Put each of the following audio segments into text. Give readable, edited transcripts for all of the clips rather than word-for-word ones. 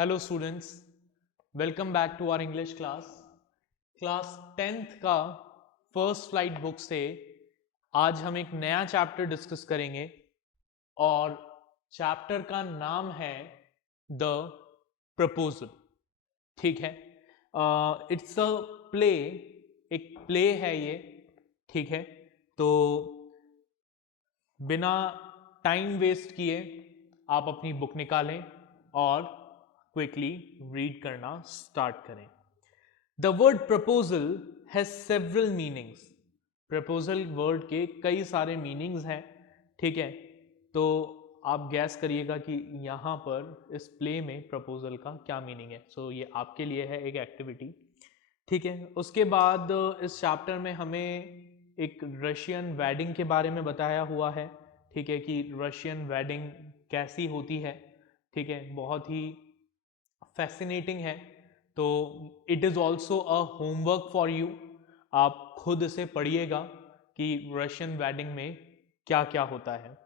Hello students, welcome back to our English class 10th का first flight book से आज हम एक नया चैप्टर डिस्कस करेंगे और चैप्टर का नाम है द प्रपोजल। ठीक है, इट्स अ प्ले, एक प्ले है ये। ठीक है, तो बिना टाइम वेस्ट किए आप अपनी बुक निकालें और क्विकली रीड करना स्टार्ट करें। The word proposal has several meanings. Proposal word के कई सारे मीनिंग्स हैं। ठीक है, तो आप गैस करिएगा कि यहाँ पर इस प्ले में प्रपोजल का क्या मीनिंग है। सो ये आपके लिए है एक एक्टिविटी। ठीक है, उसके बाद इस चैप्टर में हमें एक रशियन वेडिंग के बारे में बताया हुआ है। ठीक है, कि रशियन वेडिंग कैसी होती है। ठीक है, बहुत ही फैसिनेटिंग है। तो it is also a homework for you. आप खुद से पढ़िएगा कि रशियन वेडिंग में क्या क्या होता है।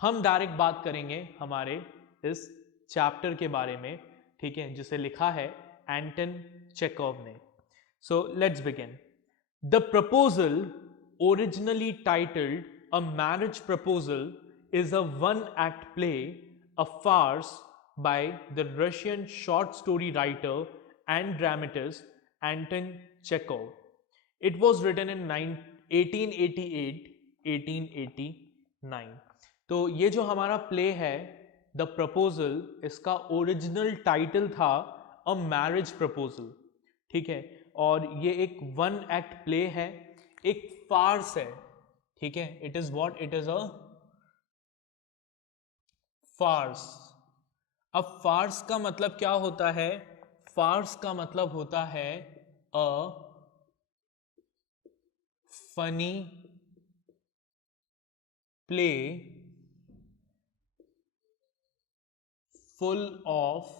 हम डायरेक्ट बात करेंगे हमारे इस चैप्टर के बारे में। ठीक है, जिसे लिखा है एंटन चेकोव ने। So let's begin. The proposal, originally titled A Marriage Proposal, is a one-act play, a farce by the Russian short story writer and dramatist Anton Chekhov. It was written in 1888-1889. तो ये जो हमारा play है the proposal, इसका original title था a marriage proposal. ठीक है, और ये एक वन एक्ट प्ले है, एक फार्स है। ठीक है, it is what, it is a farce. अब फार्स का मतलब क्या होता है? फार्स का मतलब होता है a funny play full of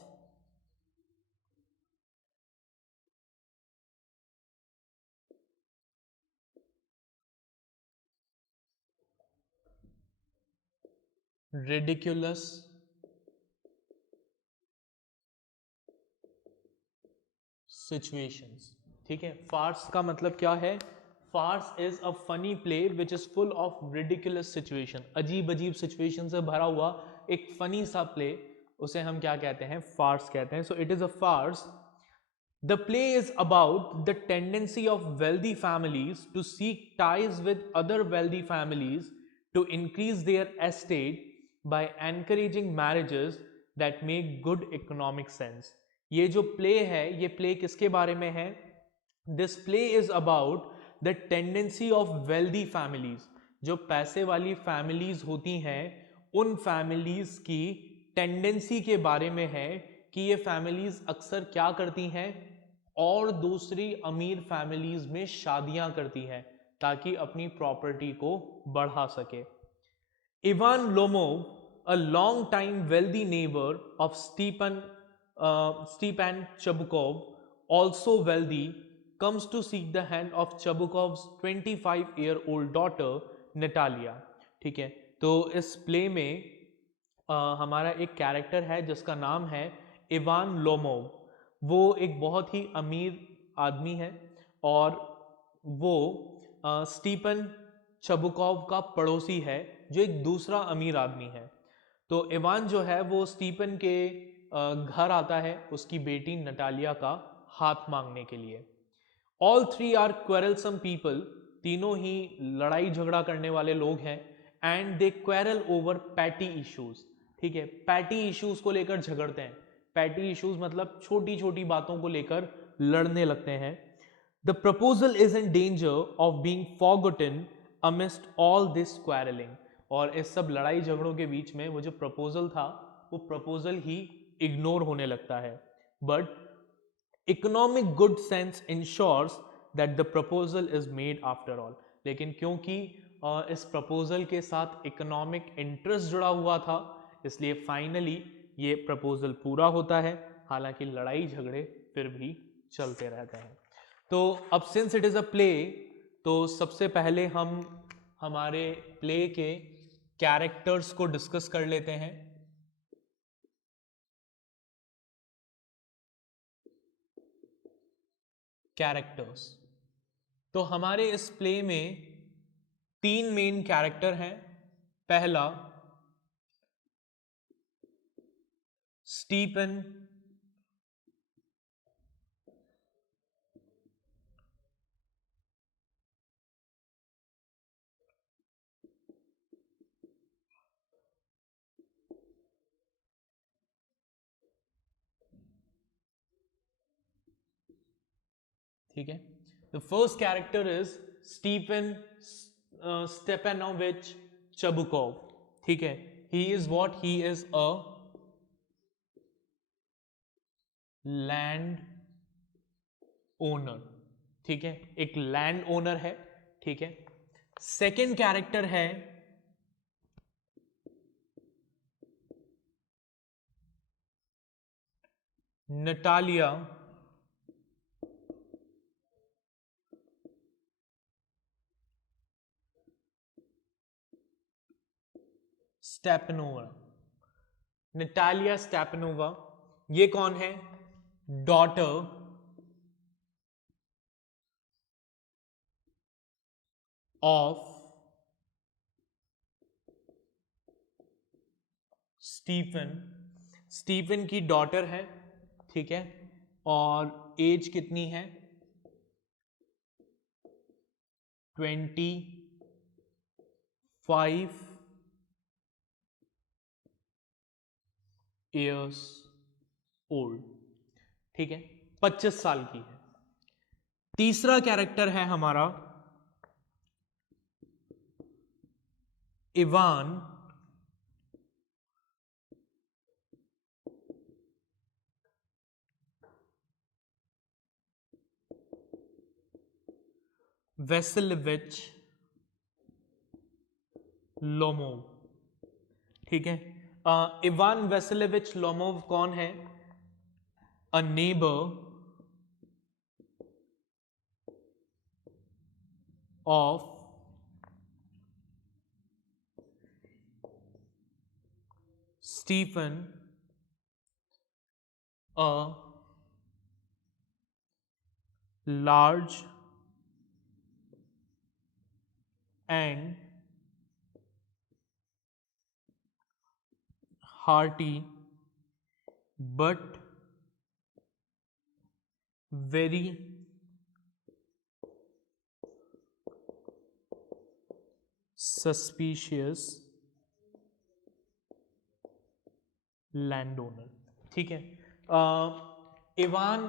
ridiculous situations। ठीक है, फार्स का मतलब क्या है? Farce is a funny play which is full of ridiculous situation. अजीब अजीब सिचुएशन से भरा हुआ एक फनी सा प्ले, उसे हम क्या कहते हैं? फार्स कहते हैं। So it is a farce. The play is about the tendency of wealthy families to seek ties with other wealthy families to increase their estate by encouraging marriages that make good economic sense। ये जो play है, ये play किसके बारे में है? This play is about the tendency of wealthy families. जो पैसे वाली फैमिलीज होती हैं, उन फैमिलीज की टेंडेंसी के बारे में है कि ये फैमिलीज अक्सर क्या करती हैं, और दूसरी अमीर फैमिलीज में शादियां करती हैं ताकि अपनी प्रॉपर्टी को बढ़ा सके। Ivan Lomov, a long-time wealthy neighbor of Stepan Chabukov, also wealthy, comes to seek the hand of Chabukov's 25-year-old daughter Natalia। ठीक है, तो इस प्ले में हमारा एक कैरेक्टर है जिसका नाम है इवान लोमोव। वो एक बहुत ही अमीर आदमी है और वो स्टीपन चबुकॉव का पड़ोसी है, जो एक दूसरा अमीर आदमी है। तो इवान जो है वो स्टीपन के घर आता है उसकी बेटी नटालिया का हाथ मांगने के लिए। All three are quarrelsome people, तीनों ही लड़ाई झगड़ा करने वाले लोग हैं। And they quarrel over petty issues. ठीक है, पैटी इश्यूज को लेकर झगड़ते हैं। पैटी इश्यूज मतलब छोटी छोटी बातों को लेकर लड़ने लगते हैं। The proposal is in danger of being forgotten amidst all this quarrelling. और इस सब लड़ाई झगड़ों के बीच में वो जो प्रपोजल था, वो प्रपोजल ही इग्नोर होने लगता है। But economic good sense ensures that the proposal is made after all. लेकिन क्योंकि इस प्रपोजल के साथ इकोनॉमिक इंटरेस्ट जुड़ा हुआ था, इसलिए फाइनली ये प्रपोजल पूरा होता है। हालांकि लड़ाई झगड़े फिर भी चलते रहते हैं। तो अब since it is a play, तो सबसे पहले हम हमारे प्ले के कैरेक्टर्स को डिस्कस कर लेते हैं। कैरेक्टर्स। तो हमारे इस प्ले में 3 मेन कैरेक्टर हैं। पहला स्टीफन, ठीक है। The first character is Stephen Stepanovich Chubukov, ठीक है। He is what, he is a landowner, ठीक है, एक लैंड ओनर है, ठीक है। सेकेंड कैरेक्टर है नटालिया स्टेपनोवा। नटालिया स्टेपनोवा ये कौन है? Daughter of Stephen. स्टीफन की डॉटर है, ठीक है। और एज कितनी है? 25 years old, ठीक है, 25 साल की है। तीसरा कैरेक्टर है हमारा इवान वेसेलिविच लोमोव, ठीक है। इवान वेसेलिविच लोमोव कौन है? A neighbour of Stephen, a large and hearty but very suspicious landowner, ठीक है। इवान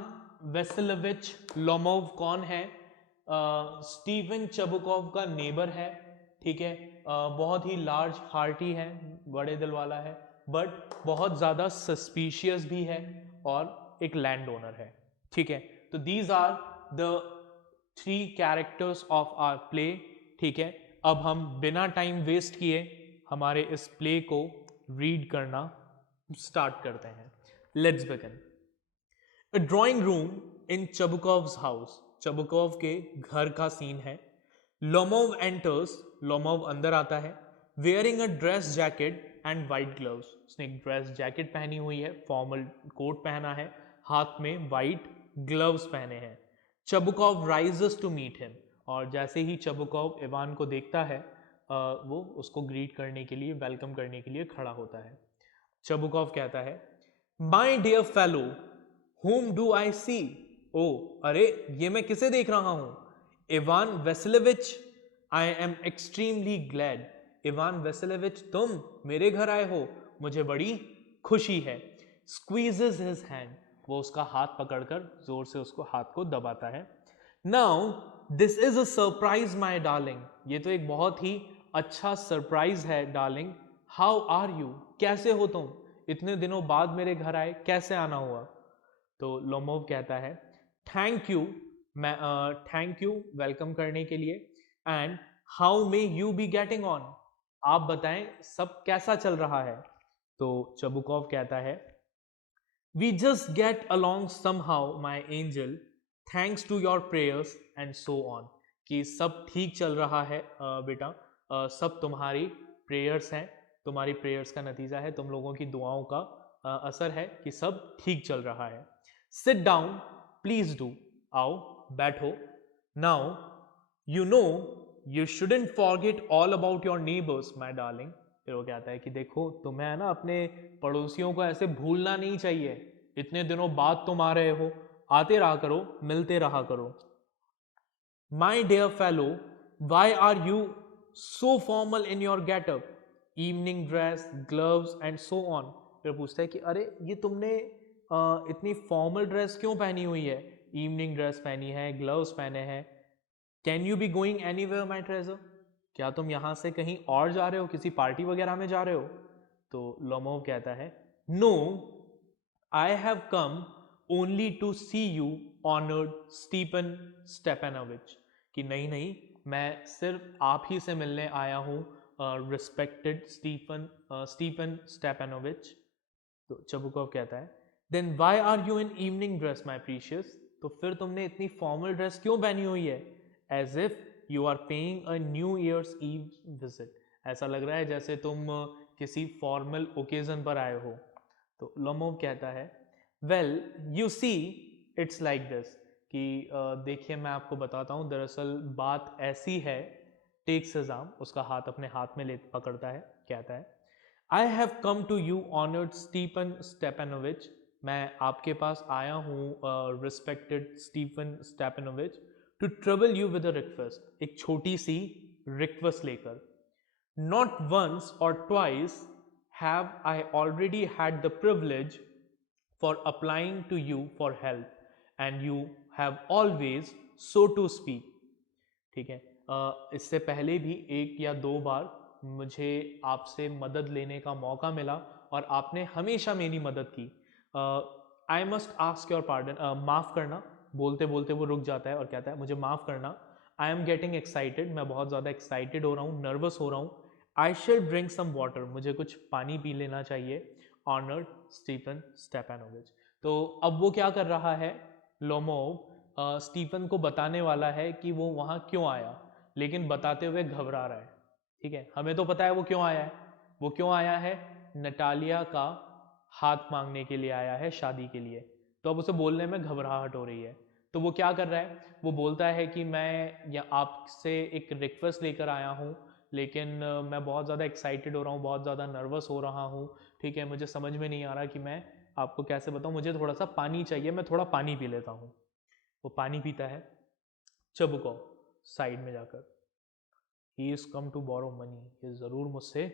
वेसेलोविच लोमोव कौन है? स्टीवन चबुकोव का नेबर है, ठीक है। बहुत ही लार्ज हार्टी है, बड़े दिल वाला है, बट बहुत ज़्यादा सस्पिशियस भी है और एक लैंड ओनर है, ठीक है। तो these are the 3 characters of our play, ठीक है। अब हम बिना टाइम वेस्ट किए हमारे इस प्ले को रीड करना स्टार्ट करते हैं। Let's begin. A drawing room in Chubukov's house, Chubukov के घर का सीन है। लोमोव एंटर्स, लोमोव अंदर आता है, wearing a dress jacket and white gloves. उसने एक ड्रेस जैकेट पहनी हुई है, फॉर्मल कोट पहना है, हाथ में वाइट ग्लव्स पहने हैं। चबुकोव राइजेस टू मीट हिम, और जैसे ही चबुकोव इवान को देखता है वो उसको ग्रीट करने के लिए, वेलकम करने के लिए खड़ा होता है। चबुकोव कहता है, my dear fellow, whom do I see? Oh अरे ये मैं किसे देख रहा हूं? Ivan Vasilevich, I am extremely glad. Ivan Vasilevich तुम मेरे घर आए हो, मुझे बड़ी खुशी है। स्क्वीजेस हिज हैंड, वो उसका हाथ पकड़कर जोर से उसको हाथ को दबाता है। Now this is a surprise my darling, ये तो एक बहुत ही अच्छा सरप्राइज है डार्लिंग। हाउ आर यू, कैसे हो तुम? इतने दिनों बाद मेरे घर आए, कैसे आना हुआ? तो लोमोव कहता है, थैंक यू, मैं थैंक यू वेलकम करने के लिए। And how may you be getting on, आप बताएं सब कैसा चल रहा है? तो चबुकोव कहता है, we just get along somehow my angel, thanks to your prayers and so on, कि सब ठीक चल रहा है बेटा, सब तुम्हारी प्रेयर्स हैं, तुम्हारी प्रेयर्स का नतीजा है, तुम लोगों की दुआओं का असर है कि सब ठीक चल रहा है। सिट डाउन प्लीज डू, आओ बैठो. Now you know you shouldn't forget all about your neighbours my darling. फिर वो कहता है कि देखो तुम्हें है ना अपने पड़ोसियों को ऐसे भूलना नहीं चाहिए. इतने दिनों बाद तुम आ रहे हो, आते रहा करो, मिलते रहा करो. My dear fellow, why are you so formal in your getup? Evening dress, gloves and so on. फिर पूछता है कि अरे ये तुमने इतनी फॉर्मल ड्रेस क्यों पहनी हुई है? इवनिंग ड्रेस पहनी है, ग्लव्स पहने हैं. Can you be going anywhere my treasure? क्या तुम यहाँ से कहीं और जा रहे हो, किसी पार्टी वगैरह में जा रहे हो? तो लोमोव कहता है no, I have come only to see you honoured Stephen Stepanovich. कि नहीं नहीं, मैं सिर्फ आप ही से मिलने आया हूँ, रिस्पेक्टेड स्टीफन स्टेपेनोविच. तो चबुकोव कहता है then why are you in evening dress my precious? तो फिर तुमने इतनी फॉर्मल ड्रेस क्यों पहनी हुई है? As if you are paying a new year's eve visit. ऐसा लग रहा है जैसे तुम किसी फॉर्मल ओकेजन पर आए हो. तो लोमोव कहता है well you see it's like this. कि देखिए मैं आपको बताता हूँ, दरअसल बात ऐसी है. टेक सजाम, उसका हाथ अपने हाथ में ले पकड़ता है, कहता है I have come to you honoured Stephen Stepanovich. मैं आपके पास आया हूँ respected Stephen Stepanovich to trouble you with a request. एक छोटी सी रिक्वेस्ट लेकर. Not once or twice have I already had the privilege for applying to you for help and you have always so to speak. ठीक है, इससे पहले भी एक या दो बार मुझे आपसे मदद लेने का मौका मिला और आपने हमेशा मेरी मदद की. I must ask your pardon. माफ़ करना. बोलते बोलते वो रुक जाता है और कहता है मुझे माफ़ करना. I am getting excited. मैं बहुत ज़्यादा एक्साइटेड हो रहा हूँ, नर्वस हो रहा हूँ. I shall drink some water. मुझे कुछ पानी पी लेना चाहिए. Honoured Stephen Stepanovich. तो अब वो क्या कर रहा है, लोमोव स्टीफन को बताने वाला है कि वो वहाँ क्यों आया, लेकिन बताते हुए घबरा रहा है. ठीक है, हमें तो पता है वो क्यों आया है. वो क्यों आया है? नटालिया का हाथ मांगने के लिए आया है, शादी के लिए. तो अब उसे बोलने में घबराहट हो रही है. तो वो क्या कर रहा है, वो बोलता है कि मैं या आपसे एक रिक्वेस्ट लेकर आया हूँ, लेकिन मैं बहुत ज़्यादा एक्साइटेड हो रहा हूँ, बहुत ज़्यादा नर्वस हो रहा हूँ. ठीक है, मुझे समझ में नहीं आ रहा कि मैं आपको कैसे बताऊँ. मुझे थोड़ा सा पानी चाहिए, मैं थोड़ा पानी पी लेता हूँ. वो पानी पीता है. चबुकोव साइड में जाकर, he is come to borrow money. ये ज़रूर मुझसे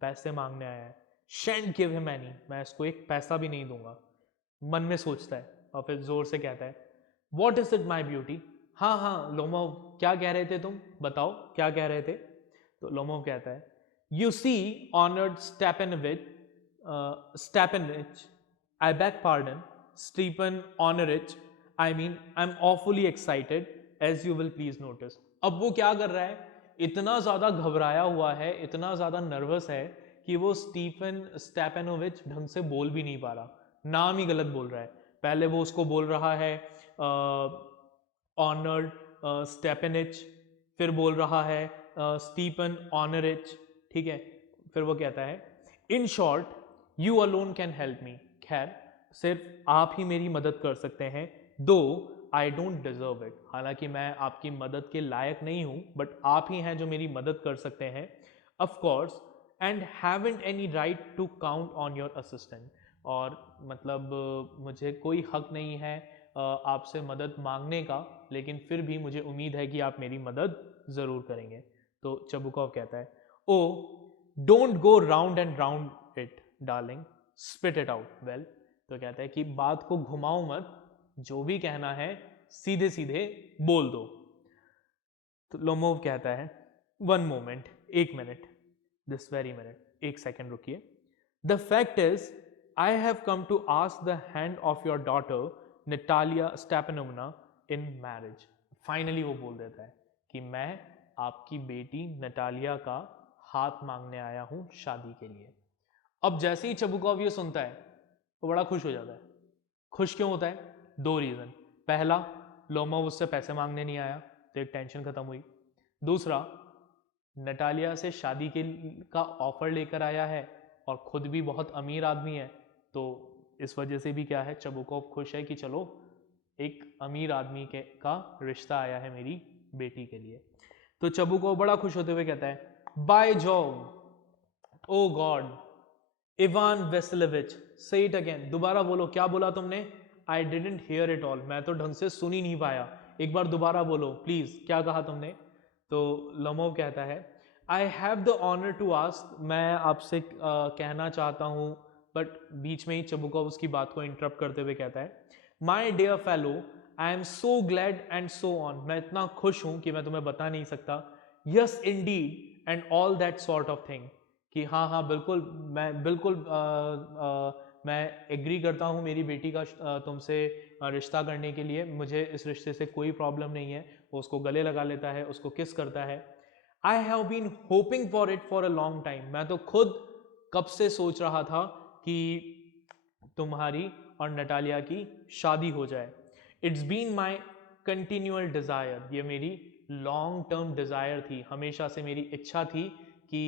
पैसे मांगने आया है. Shan't give him any. मैं इसको एक पैसा भी नहीं दूंगा. मन में सोचता है और फिर जोर से कहता है what is it my beauty? हाँ हाँ लोमोव, क्या कह रहे थे तुम, बताओ क्या कह रहे थे? तो लोमोव कहता है you see honoured Stepanich, I beg pardon Stephen Onrich, I mean I am awfully excited as you will please notice. अब वो क्या कर रहा है, इतना ज्यादा घबराया हुआ है, इतना ज्यादा नर्वस है कि वो स्टीफन स्टेपेनोविच ढंग से बोल भी नहीं पा रहा. नाम ही गलत बोल रहा है. पहले वो उसको बोल रहा है ऑनर्ड स्टेपेनिच, फिर बोल रहा है स्टीफन ऑनरिच. ठीक है, फिर वो कहता है in short you alone can help me. खैर सिर्फ आप ही मेरी मदद कर सकते हैं. दो आई डोंट डिजर्व इट. हालांकि मैं आपकी मदद के लायक नहीं हूं, बट आप ही हैं जो मेरी मदद कर सकते हैं. Of course and haven't any right to count on your assistant. और मतलब मुझे कोई हक नहीं है आपसे मदद मांगने का, लेकिन फिर भी मुझे उम्मीद है कि आप मेरी मदद ज़रूर करेंगे. तो चबुकोव कहता है oh don't go round and round it darling, spit it out. Well, तो कहता है कि बात को घुमाओ मत, जो भी कहना है सीधे सीधे बोल दो. तो लोमोव कहता है वन मोमेंट, एक मिनट, दिस वेरी मिनट, एक सेकेंड रुकिए. The fact is I have come to ask the hand of your daughter Natalia Stepanovna in marriage. Finally वो बोल देता है कि मैं आपकी बेटी नटालिया का हाथ मांगने आया हूं शादी के लिए. अब जैसे ही चबुकोव ये सुनता है वो बड़ा खुश हो जाता है. खुश क्यों होता है? दो रीजन. पहला, लोमोव उससे पैसे मांगने नहीं आया, तो एक टेंशन खत्म हुई. दूसरा, नटालिया से शादी के का ऑफर लेकर आया है और खुद भी बहुत अमीर आदमी है, तो इस वजह से भी क्या है, चबुकोव खुश है कि चलो एक अमीर आदमी के का रिश्ता आया है मेरी बेटी के लिए। तो चबुकोव बड़ा खुश होते हुए कहता है बाय जॉव ओ गॉड इवान वेसिलोविच से इट अगेन, दोबारा बोलो क्या बोला तुमने? I didn't here it all, मैं तो ढंग से सुन ही नहीं पाया, एक बार दोबारा बोलो प्लीज, क्या कहा तुमने? तो लोमोव कहता है I have the honour to ask, मैं आपसे कहना चाहता हूं, बट बीच में ही चबुकोव उसकी बात को इंटरप्ट करते हुए कहता है my dear fellow I am so glad and so on, मैं इतना खुश हूं कि मैं तुम्हें बता नहीं सकता, yes Indeed and all that sort of thing, कि हाँ हाँ बिल्कुल, मैं बिल्कुल मैं एग्री करता हूँ मेरी बेटी का तुमसे रिश्ता करने के लिए, मुझे इस रिश्ते से कोई प्रॉब्लम नहीं है। वो उसको गले लगा लेता है, उसको किस करता है। I have been hoping for it for a long time, मैं तो खुद कब से सोच रहा था कि तुम्हारी और नटालिया की शादी हो जाए। It's been my continual desire, ये मेरी लॉन्ग टर्म डिज़ायर थी, हमेशा से मेरी इच्छा थी कि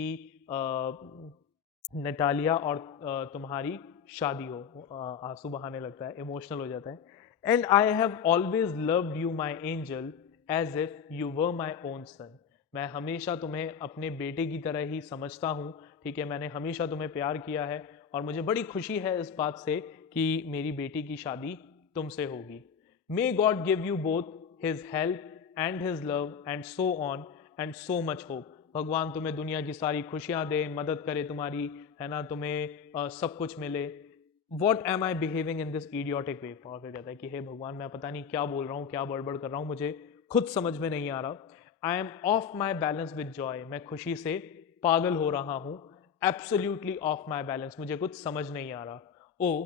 नटालिया और तुम्हारी शादी हो। आंसू बहाने लगता है, इमोशनल हो जाता है। And I have always loved you my angel as if you were my own son, मैं हमेशा तुम्हें अपने बेटे की तरह ही समझता हूँ, ठीक है, मैंने हमेशा तुम्हें प्यार किया है और मुझे बड़ी खुशी है इस बात से कि मेरी बेटी की शादी तुमसे होगी। May God give you both his help and his love and so on and so much hope, भगवान तुम्हें दुनिया की सारी खुशियां दे, मदद करे तुम्हारी, है ना, तुम्हें सब कुछ मिले। What am I behaving in this idiotic way, और फिर कहता है कि हे भगवान मैं पता नहीं क्या बोल रहा हूँ, क्या बड़बड़ कर रहा हूँ, मुझे खुद समझ में नहीं आ रहा। I am of my balance with Joy, मैं खुशी से पागल हो रहा हूँ। एब्सोल्यूटली ऑफ माई बैलेंस, मुझे कुछ समझ नहीं आ रहा। Oh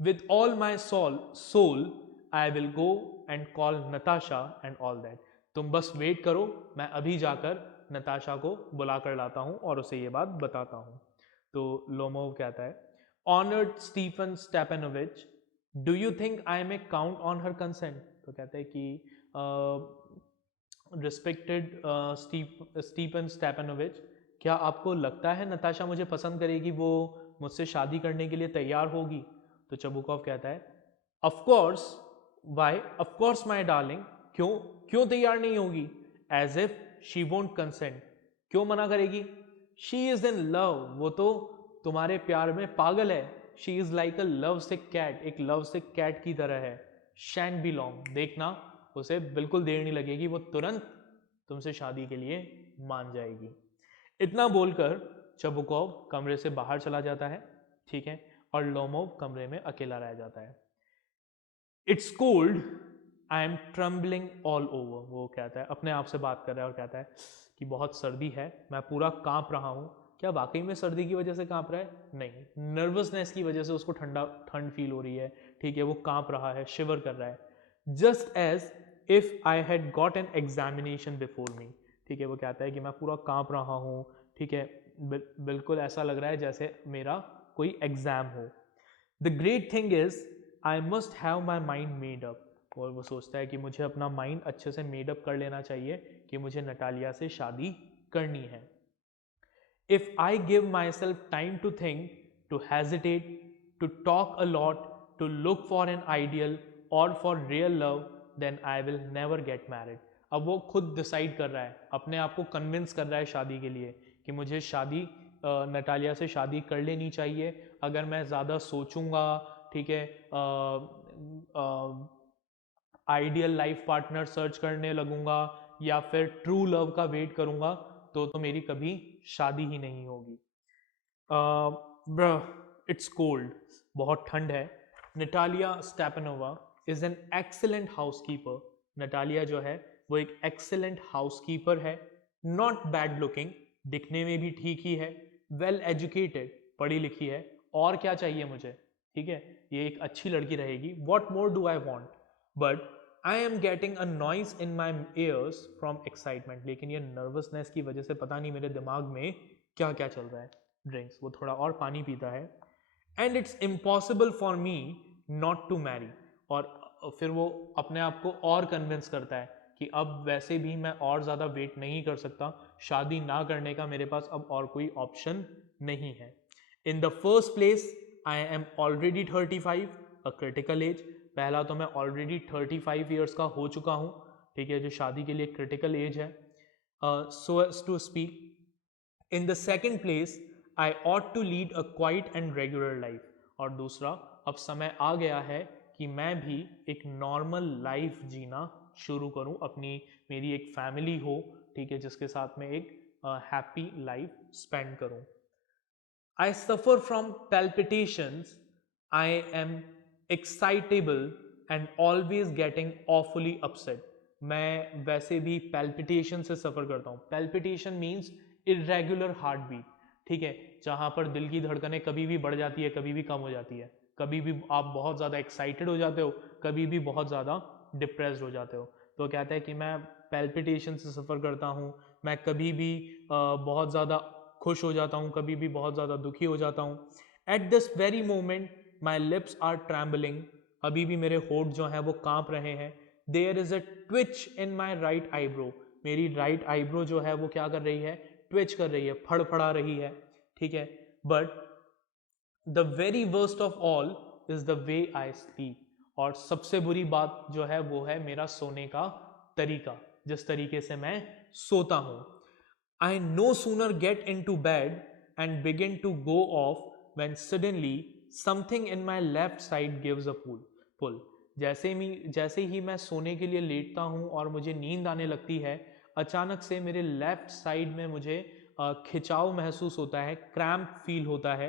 with all my soul I will go and call Natasha and all that, तुम बस वेट करो, मैं अभी जाकर नताशा को बुला कर लाता हूँ और उसे ये बात बताता हूँ। तो लोमोव कहता है honoured Stephen Stepanovitch, do you think I may count on her consent, तो कहते हैं कि रिस्पेक्टेड स्टीफन स्टेपनोविच, क्या आपको लगता है नताशा मुझे पसंद करेगी, वो मुझसे शादी करने के लिए तैयार होगी? तो चबुकोव कहता है of course, why of course my darling, क्यों क्यों तैयार नहीं होगी? As if she won't consent, क्यों मना करेगी? शी इज इन लव, वो तो तुम्हारे प्यार में पागल है। She is like a lovesick cat, एक लव सिक कैट की तरह है। शैन बी लॉन्ग, देखना उसे बिल्कुल देर नहीं लगेगी, वो तुरंत तुमसे शादी के लिए मान जाएगी। इतना बोलकर चबुकोव कमरे से बाहर चला जाता है, ठीक है, और लोमोव कमरे में अकेला रह जाता है। It's cold, I am trembling all over, वो कहता है, अपने आप से बात कर रहा है और कहता है कि बहुत सर्दी है, मैं पूरा कांप रहा हूँ। क्या वाकई में सर्दी की वजह से कांप रहा है? नहीं, नर्वसनेस की वजह से उसको ठंड फील हो रही है, ठीक है, वो कांप रहा है, शिवर कर रहा है। Just as if I had got an examination before me, ठीक है, वो कहता है कि मैं पूरा कांप रहा हूँ, ठीक है, बिल्कुल ऐसा लग रहा है जैसे मेरा कोई एग्जाम हो। The great thing is I must have my mind made up, और वो सोचता है कि मुझे अपना माइंड अच्छे से मेड अप कर लेना चाहिए कि मुझे नटालिया से शादी करनी है। If I give myself time to think, to hesitate, to talk a lot, to look for an ideal or for real love, then I will never get married. अब वो खुद डिसाइड कर रहा है, अपने आप को कन्विंस कर रहा है शादी के लिए कि मुझे शादी नटालिया से शादी कर लेनी चाहिए। अगर मैं ज़्यादा सोचूंगा, ठीक है, आइडियल लाइफ पार्टनर सर्च करने लगूंगा या फिर ट्रू लव का वेट करूंगा, तो मेरी कभी शादी ही नहीं होगी। इट्स कोल्ड, बहुत ठंड है। Natalia Stepanovna is an excellent housekeeper, Natalia जो है वो एक एक्सेलेंट हाउसकीपर है। नॉट बैड लुकिंग, दिखने में भी ठीक ही है। वेल एजुकेटेड, पढ़ी लिखी है, और क्या चाहिए मुझे, ठीक है, ये एक अच्छी लड़की रहेगी। What more do I want, but I am getting a noise in my ears from excitement, लेकिन ये नर्वसनेस की वजह से पता नहीं मेरे दिमाग में क्या क्या चल रहा है। ड्रिंक्स, वो थोड़ा और पानी पीता है। And it's impossible for me not to marry, और फिर वो अपने आप को और कन्विंस करता है कि अब वैसे भी मैं और ज़्यादा वेट नहीं कर सकता, शादी ना करने का मेरे पास अब और कोई ऑप्शन नहीं है। In the first place I am already 35, a critical age, पहला तो मैं ऑलरेडी 35 ईयर्स का हो चुका हूँ, ठीक है, जो शादी के लिए क्रिटिकल एज है, so as to speak. In the second place I ought to lead a quiet and regular life. और दूसरा, अब समय आ गया है कि मैं भी एक नॉर्मल लाइफ जीना शुरू करूं, अपनी मेरी एक फैमिली हो, ठीक है, जिसके साथ में एक हैप्पी लाइफ स्पेंड करूं. I suffer from palpitations. I am excitable and always getting awfully upset. मैं वैसे भी palpitation से सफ़र करता हूँ. Palpitation means irregular heartbeat. ठीक है, जहाँ पर दिल की धड़कनें कभी भी बढ़ जाती है, कभी भी कम हो जाती है, कभी भी आप बहुत ज़्यादा एक्साइटेड हो जाते हो, कभी भी बहुत ज़्यादा डिप्रेस्ड हो जाते हो. तो कहता है कि मैं पैल्पिटेशन से सफ़र करता हूँ, मैं कभी भी बहुत ज़्यादा खुश हो जाता हूँ, कभी भी बहुत ज़्यादा दुखी हो जाता हूँ. At this very moment my lips are trembling. अभी भी मेरे होठ जो हैं वो कांप रहे हैं. There is a twitch in my right eyebrow. मेरी राइट आईब्रो जो है वो क्या कर रही है, ट्विच कर रही है, फड़फड़ा रही है, ठीक है. But the very worst of all is the way I sleep. और सबसे बुरी बात जो है वो है मेरा सोने का तरीका, जिस तरीके से मैं सोता हूँ. I no sooner get into bed and begin to go off when suddenly something in my left side gives a pull. जैसे ही मैं सोने के लिए लेटता हूँ और मुझे नींद आने लगती है, अचानक से मेरे लेफ्ट साइड में मुझे खिंचाव महसूस होता है, क्रैम्प फील होता है,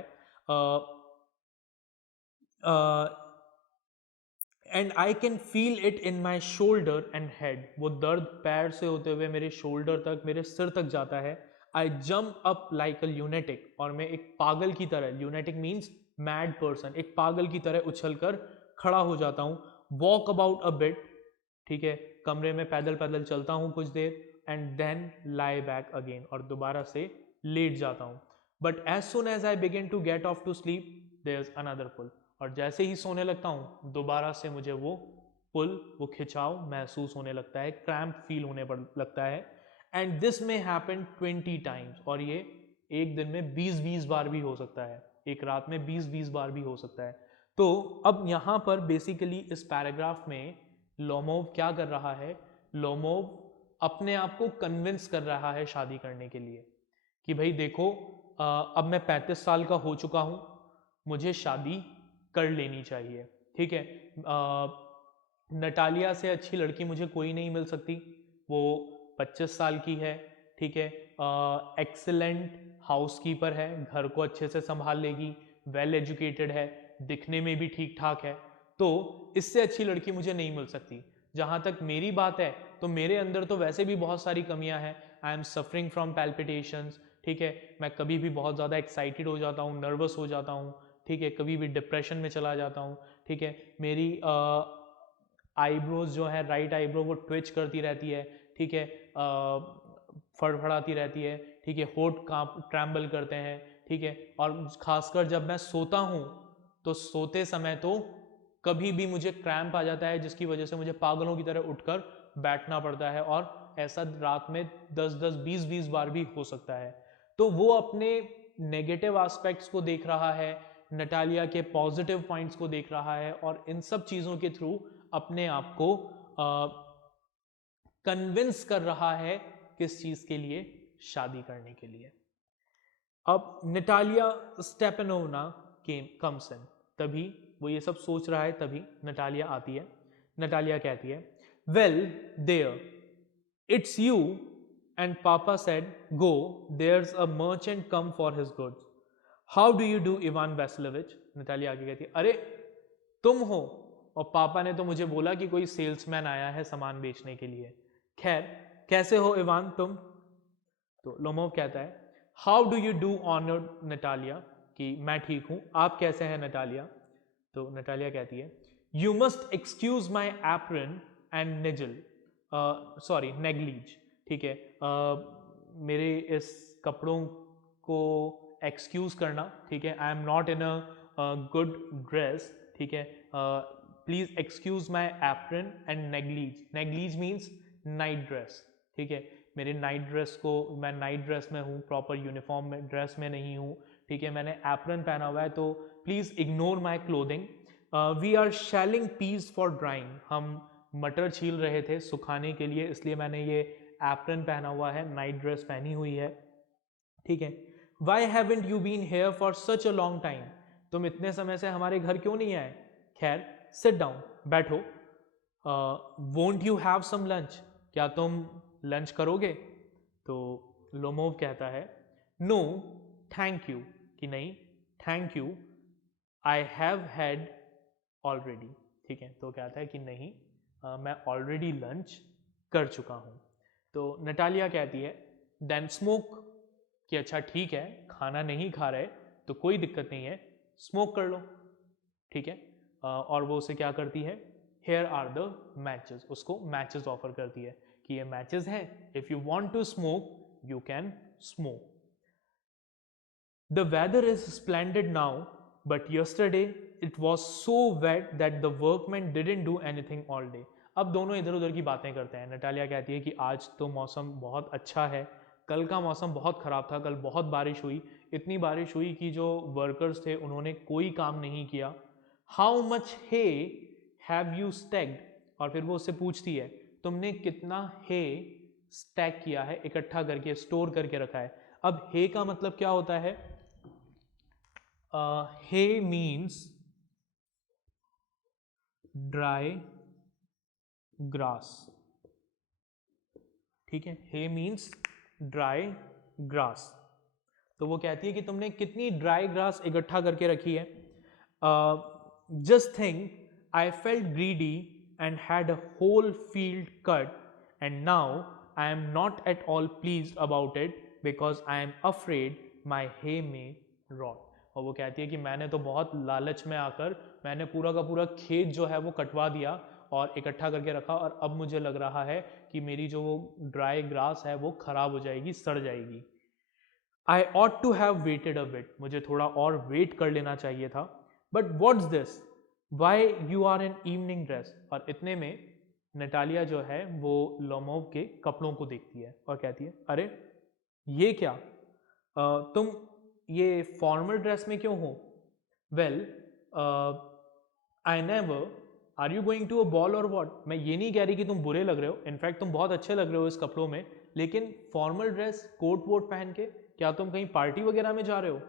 and I can feel it in my shoulder and head. वो दर्द पैर से होते हुए मेरे शोल्डर तक, मेरे सिर तक जाता है. I jump up like a lunatic. और मैं एक पागल की तरह, ल्यूनेटिक मीन्स मैड पर्सन, एक पागल की तरह उछल कर खड़ा हो जाता हूँ. वॉक अबाउट अ बिट, ठीक है, कमरे में पैदल पैदल चलता हूँ कुछ देर, and then lie back again, और दोबारा से लेट जाता हूँ. But as soon as I begin to get off to sleep there is another pull. और जैसे ही सोने लगता हूँ, दोबारा से मुझे वो पुल, वो खिंचाव महसूस होने लगता है, क्रैम्प फील होने पर लगता है. एंड दिस में हैपन 20 टाइम्स. और ये एक दिन में 20-20 बार भी हो सकता है, एक रात में 20-20 बार भी हो सकता है. तो अब यहाँ पर बेसिकली इस पैराग्राफ में लोमोव क्या कर रहा है, लोमोव अपने आप को कन्विंस कर रहा है शादी करने के लिए कि भाई देखो, अब मैं 35 साल का हो चुका हूँ, मुझे शादी कर लेनी चाहिए, ठीक है. नटालिया से अच्छी लड़की मुझे कोई नहीं मिल सकती. वो 25 साल की है, ठीक है, एक्सीलेंट हाउसकीपर है, घर को अच्छे से संभाल लेगी, वेल एजुकेटेड है, दिखने में भी ठीक ठाक है. तो इससे अच्छी लड़की मुझे नहीं मिल सकती. जहाँ तक मेरी बात है, तो मेरे अंदर तो वैसे भी बहुत सारी कमियां हैं. I am suffering from palpitations, ठीक है, मैं कभी भी बहुत ज़्यादा एक्साइटेड हो जाता हूँ, नर्वस हो जाता हूँ, ठीक है, कभी भी डिप्रेशन में चला जाता हूँ, ठीक है. मेरी आईब्रोज जो है, राइट आईब्रो वो ट्विच करती रहती है, ठीक है, फड़फड़ाती रहती है, ठीक है, होठ कांप ट्रैम्बल करते हैं, ठीक है. और खासकर जब मैं सोता हूँ, तो सोते समय तो कभी भी मुझे क्रैम्प आ जाता है, जिसकी वजह से मुझे पागलों की तरह उठकर बैठना पड़ता है. और ऐसा रात में 10-10, 20-20 बार भी हो सकता है. तो वो अपने नेगेटिव एस्पेक्ट्स को देख रहा है, नटालिया के पॉजिटिव पॉइंट्स को देख रहा है, और इन सब चीज़ों के थ्रू अपने आप को कन्विंस कर रहा है किस चीज़ के लिए, शादी करने के लिए. अब नटालिया स्टेपनोवना कम्स इन. तभी वो ये सब सोच रहा है, तभी नटालिया आती है. नटालिया कहती है, well there it's you. And papa said go, there's a merchant come for his goods. How do you do Ivan Vasilevich. Natalia आगे कहती है, अरे तुम हो, और पापा ने तो मुझे बोला कि कोई सेल्समैन आया है सामान बेचने के लिए. खैर, कैसे हो इवान तुम. तो लोमोव कहता है, how do you do honoured Natalia, कि मैं ठीक हूं, आप कैसे हैं नटालिया. तो नटालिया कहती है, you must excuse my apron and negligee, sorry negligee, ठीक है, मेरे इस कपड़ों को एक्सक्यूज करना, ठीक है. I am not in a good dress, ठीक है. Please excuse my apron and negligee. Negligee means night dress, ठीक है. मेरे नाइट ड्रेस को, मैं नाइट ड्रेस में हूँ, प्रॉपर यूनिफॉर्म में ड्रेस में नहीं हूँ, ठीक है, मैंने एप्रन पहना हुआ है, तो please ignore my clothing. We are shelling peas for drying, हम मटर छील रहे थे सुखाने के लिए, इसलिए मैंने ये एप्रन पहना हुआ है, नाइट ड्रेस पहनी हुई है, ठीक है। Why haven't you been here for such a long time, तुम इतने समय से हमारे घर क्यों नहीं आए। खैर, सिट डाउन, बैठो। Won't you have some lunch, क्या तुम लंच करोगे। तो लोमोव कहता है नो थैंक यू, कि नहीं thank you, I have had already, ठीक है। तो कहता है कि नहीं, मैं ऑलरेडी लंच कर चुका हूँ। तो नटालिया कहती है देन स्मोक, कि अच्छा ठीक है, खाना नहीं खा रहे तो कोई दिक्कत नहीं है, स्मोक कर लो, ठीक है। और वो उसे क्या करती है, हेयर आर द मैचेस, उसको मैचेस ऑफर करती है कि ये मैचेस हैं, if you want to smoke you can smoke. The weather is splendid now but yesterday it was so wet that the workman didn't do anything all day. अब दोनों इधर उधर की बातें करते हैं। नटालिया कहती है कि आज तो मौसम बहुत अच्छा है, कल का मौसम बहुत ख़राब था, कल बहुत बारिश हुई, इतनी बारिश हुई कि जो वर्कर्स थे उन्होंने कोई काम नहीं किया। How much hay have you stacked, और फिर वो उससे पूछती है तुमने कितना हे स्टैक किया है, इकट्ठा करके स्टोर करके रखा है। अब हे का मतलब क्या होता है, हे मीन्स ड्राई ग्रास, ठीक है, हे मीन्स ड्राई ग्रास। तो वो कहती है कि तुमने कितनी ड्राई ग्रास इकट्ठा करके रखी है। Just think I felt greedy and had a whole field cut and now I am not at all pleased about it because I am afraid my hay may rot. और वो कहती है कि मैंने तो बहुत लालच में आकर मैंने पूरा का पूरा खेत जो है वो कटवा दिया और इकट्ठा करके रखा, और अब मुझे लग रहा है कि मेरी जो वो ड्राई ग्रास है वो खराब हो जाएगी, सड़ जाएगी। I ought to have waited a bit, मुझे थोड़ा और वेट कर लेना चाहिए था। But what's this, why you are in evening dress. और इतने में नटालिया जो है वो लोमोव के कपड़ों को देखती है और कहती है अरे ये क्या, तुम ये फॉर्मल ड्रेस में क्यों हो। Well I never, are you going to a ball और वॉट, मैं ये नहीं कह रही कि तुम बुरे लग रहे हो, इनफैक्ट तुम बहुत अच्छे लग रहे हो इस कपड़ों में, लेकिन फॉर्मल ड्रेस कोट वोट पहन के क्या तुम कहीं पार्टी वगैरह में जा रहे हो।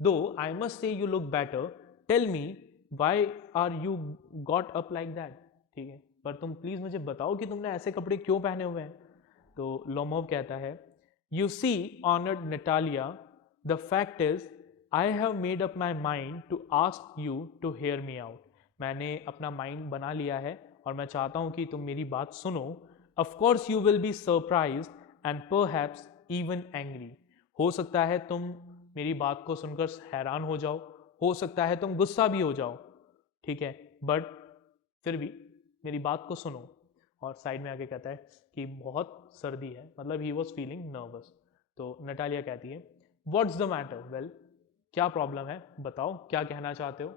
Though I must say you look better, tell me why are you got up like that, ठीक है, पर तुम प्लीज मुझे बताओ कि तुमने ऐसे कपड़े क्यों पहने हुए हैं। तो लोमोव कहता है you see honoured Natalia, the fact is I have made up my mind to ask you to hear me out, मैंने अपना माइंड बना लिया है और मैं चाहता हूं कि तुम मेरी बात सुनो। Of course you will be surprise and perhaps even angry, हो सकता है तुम मेरी बात को सुनकर हैरान हो सकता है तुम गुस्सा भी हो जाओ, ठीक है, बट फिर भी मेरी बात को सुनो। और साइड में आके कहता है कि बहुत सर्दी है, मतलब ही वॉज फीलिंग नर्वस। तो नटालिया कहती है व्हाट्स द मैटर, वेल क्या प्रॉब्लम है, बताओ क्या कहना चाहते हो,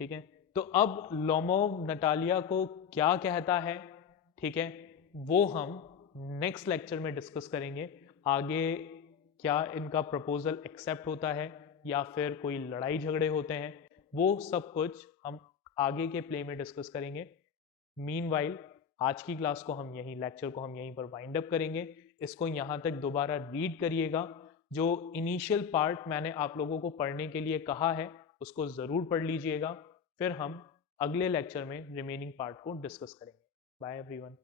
ठीक है। तो अब लोमोव नटालिया को क्या कहता है, ठीक है, वो हम नेक्स्ट लेक्चर में डिस्कस करेंगे। आगे क्या इनका प्रपोजल एक्सेप्ट होता है या फिर कोई लड़ाई झगड़े होते हैं, वो सब कुछ हम आगे के प्ले में डिस्कस करेंगे। मीनवाइल आज की क्लास को हम यहीं, लेक्चर को हम यहीं पर वाइंड अप करेंगे। इसको यहाँ तक दोबारा रीड करिएगा, जो इनिशियल पार्ट मैंने आप लोगों को पढ़ने के लिए कहा है उसको ज़रूर पढ़ लीजिएगा, फिर हम अगले लेक्चर में रिमेनिंग पार्ट को डिस्कस करेंगे। Bye everyone.